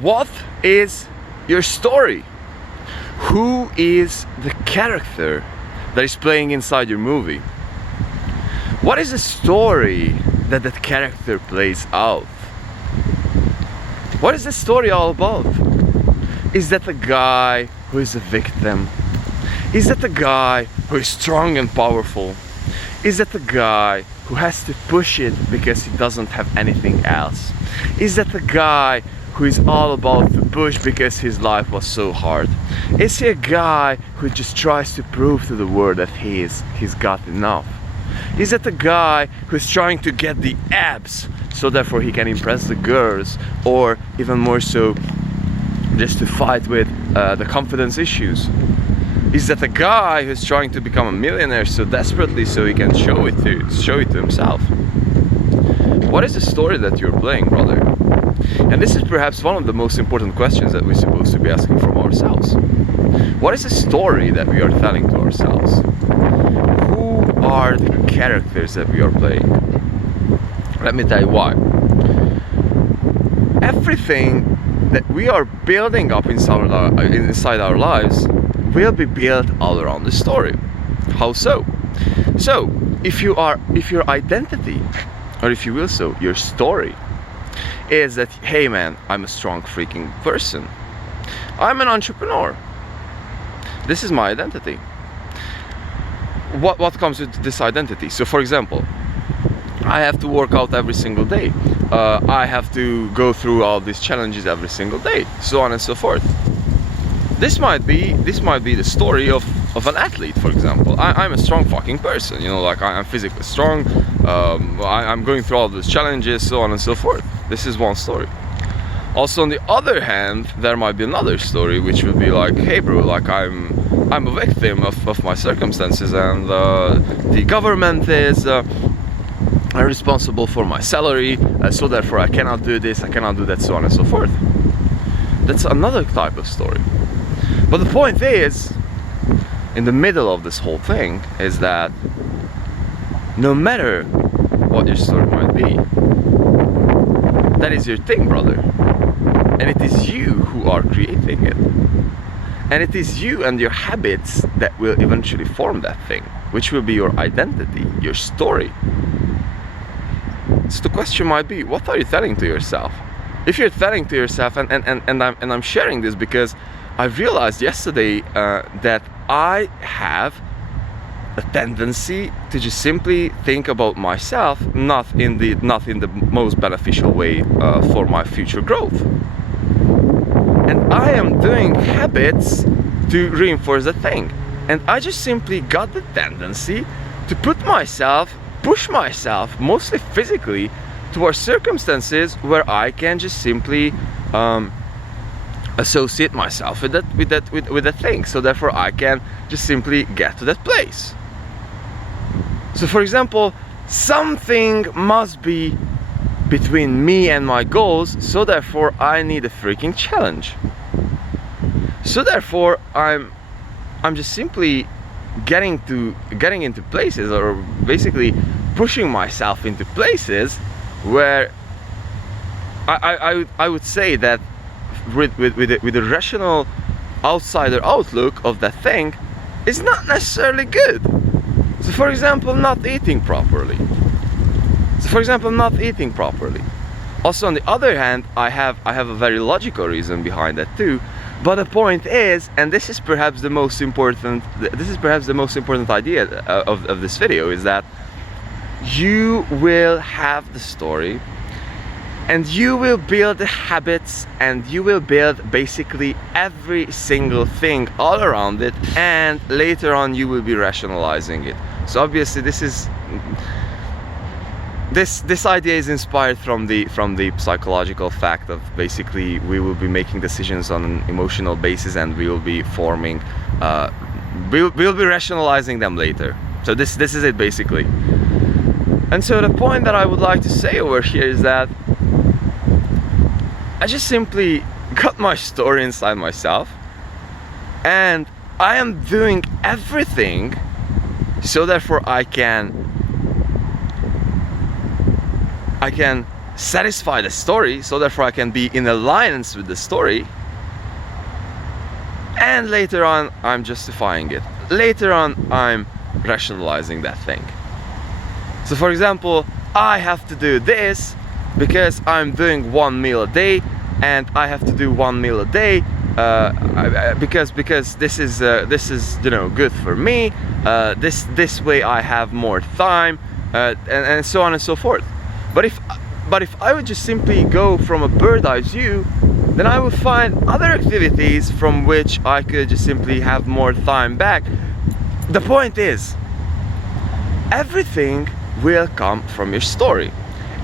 What is your story? Who is the character that is playing inside your movie? What is the story that that character plays out? What is the story all about? Is that the guy who is a victim? Is that the guy who is strong and powerful? Is that the guy who has to push it because he doesn't have anything else? Is that the guy who is all about to push because his life was so hard? Is he a guy who just tries to prove to the world that he's got enough? Is that the guy who's trying to get the abs so therefore he can impress the girls, or even more so just to fight with the confidence issues? Is that the guy who's trying to become a millionaire so desperately so he can show it to himself? What is the story that you're playing, brother? And this is perhaps one of the most important questions that we're supposed to be asking from ourselves. What is the story that we are telling to ourselves? Who are the characters that we are playing? Let me tell you why. Everything that we are building up inside our lives will be built all around the story. How so? So, if your identity, or if you will so, your story, is that, hey man, I'm a strong freaking person. I'm an entrepreneur. This is my identity. What comes with this identity? So for example, I have to work out every single day. I have to go through all these challenges every single day, so on and so forth. This might be the story of an athlete, for example. I'm a strong fucking person, you know, like I'm physically strong, I'm going through all those challenges, so on and so forth. This is one story. Also, on the other hand, there might be another story, which would be like, hey bro, like I'm a victim of my circumstances, and the government is responsible for my salary, so therefore I cannot do this, I cannot do that, so on and so forth. That's another type of story. But the point is, in the middle of this whole thing, is that no matter what your story might be, that is your thing, brother. And it is you who are creating it. And it is you and your habits that will eventually form that thing, which will be your identity, your story. So the question might be, what are you telling to yourself? If you're telling to yourself, and I'm sharing this because I realized yesterday that I have a tendency to just simply think about myself, not in the most beneficial way for my future growth. And I am doing habits to reinforce that thing. And I just simply got the tendency to push myself, mostly physically, towards circumstances where I can just simply associate myself with that thing, so therefore I can just simply get to that place. So for example, something must be between me and my goals, so therefore I need a freaking challenge. So therefore I'm just simply getting into places, or basically pushing myself into places where I would say that with a rational outsider outlook of that thing is not necessarily good. So for example, not eating properly. Also, on the other hand, I have a very logical reason behind that too. But the point is, and this is perhaps the most important idea of this video, is that you will have the story, and you will build the habits, and you will build basically every single thing all around it, and later on you will be rationalizing it. So obviously this idea is inspired from the psychological fact of basically we will be making decisions on an emotional basis, and we will be forming we'll be rationalizing them later. So this is it basically. And so the point that I would like to say over here is that I just simply got my story inside myself, and I am doing everything so therefore I can satisfy the story, so therefore I can be in alliance with the story, and later on I'm justifying it. Later on I'm rationalizing that thing. So for example, I have to do this because I'm doing 1 meal a day, and I have to do 1 meal a day because this is you know, good for me. This way I have more time, and so on and so forth. But if I would just simply go from a bird's eye view, then I would find other activities from which I could just simply have more time back. The point is, everything will come from your story.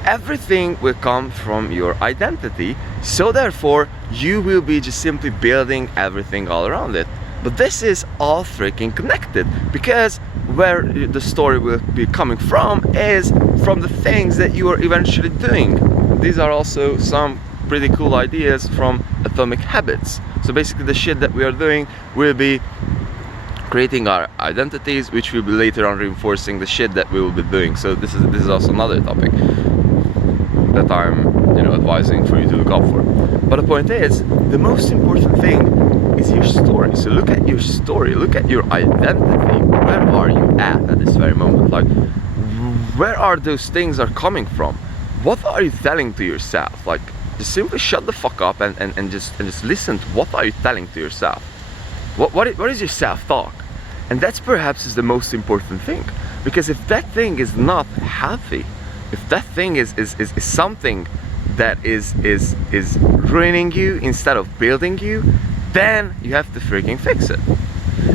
Everything will come from your identity, so therefore you will be just simply building everything all around it. But this is all freaking connected, because where the story will be coming from is from the things that you are eventually doing. These are also some pretty cool ideas from Atomic Habits. So basically the shit that we are doing will be creating our identities, which will be later on reinforcing the shit that we will be doing. So this is also another topic that I'm, you know, advising for you to look out for. But the point is, the most important thing is your story. So look at your story, look at your identity. Where are you at this very moment? Like, where are those things are coming from? What are you telling to yourself? Like, just simply shut the fuck up and just listen to what are you telling to yourself. What is your self-talk? And that's perhaps is the most important thing. Because if that thing is not healthy, if that thing is something that is ruining you instead of building you, then you have to freaking fix it.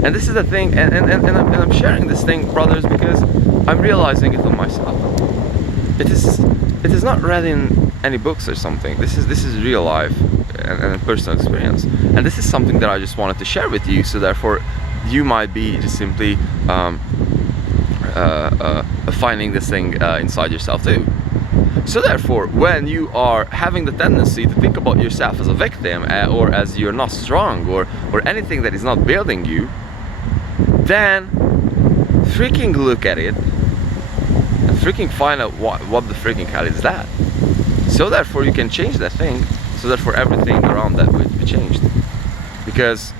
And this is the thing, and I'm sharing this thing, brothers, because I'm realizing it on myself. It is not read in any books or something. This is real life and personal experience. And this is something that I just wanted to share with you, so therefore you might be just simply finding this thing inside yourself too. So therefore, when you are having the tendency to think about yourself as a victim, or as you're not strong, or anything that is not building you, then freaking look at it and freaking find out what the freaking hell is that. So therefore you can change that thing, so therefore everything around that will be changed. Because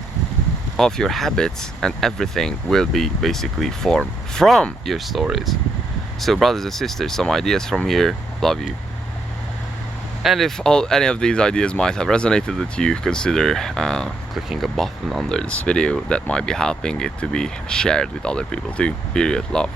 of your habits, and everything will be basically formed from your stories. So brothers and sisters, some ideas from here. Love you. And if any of these ideas might have resonated with you, consider clicking a button under this video that might be helping it to be shared with other people too. Period. Love.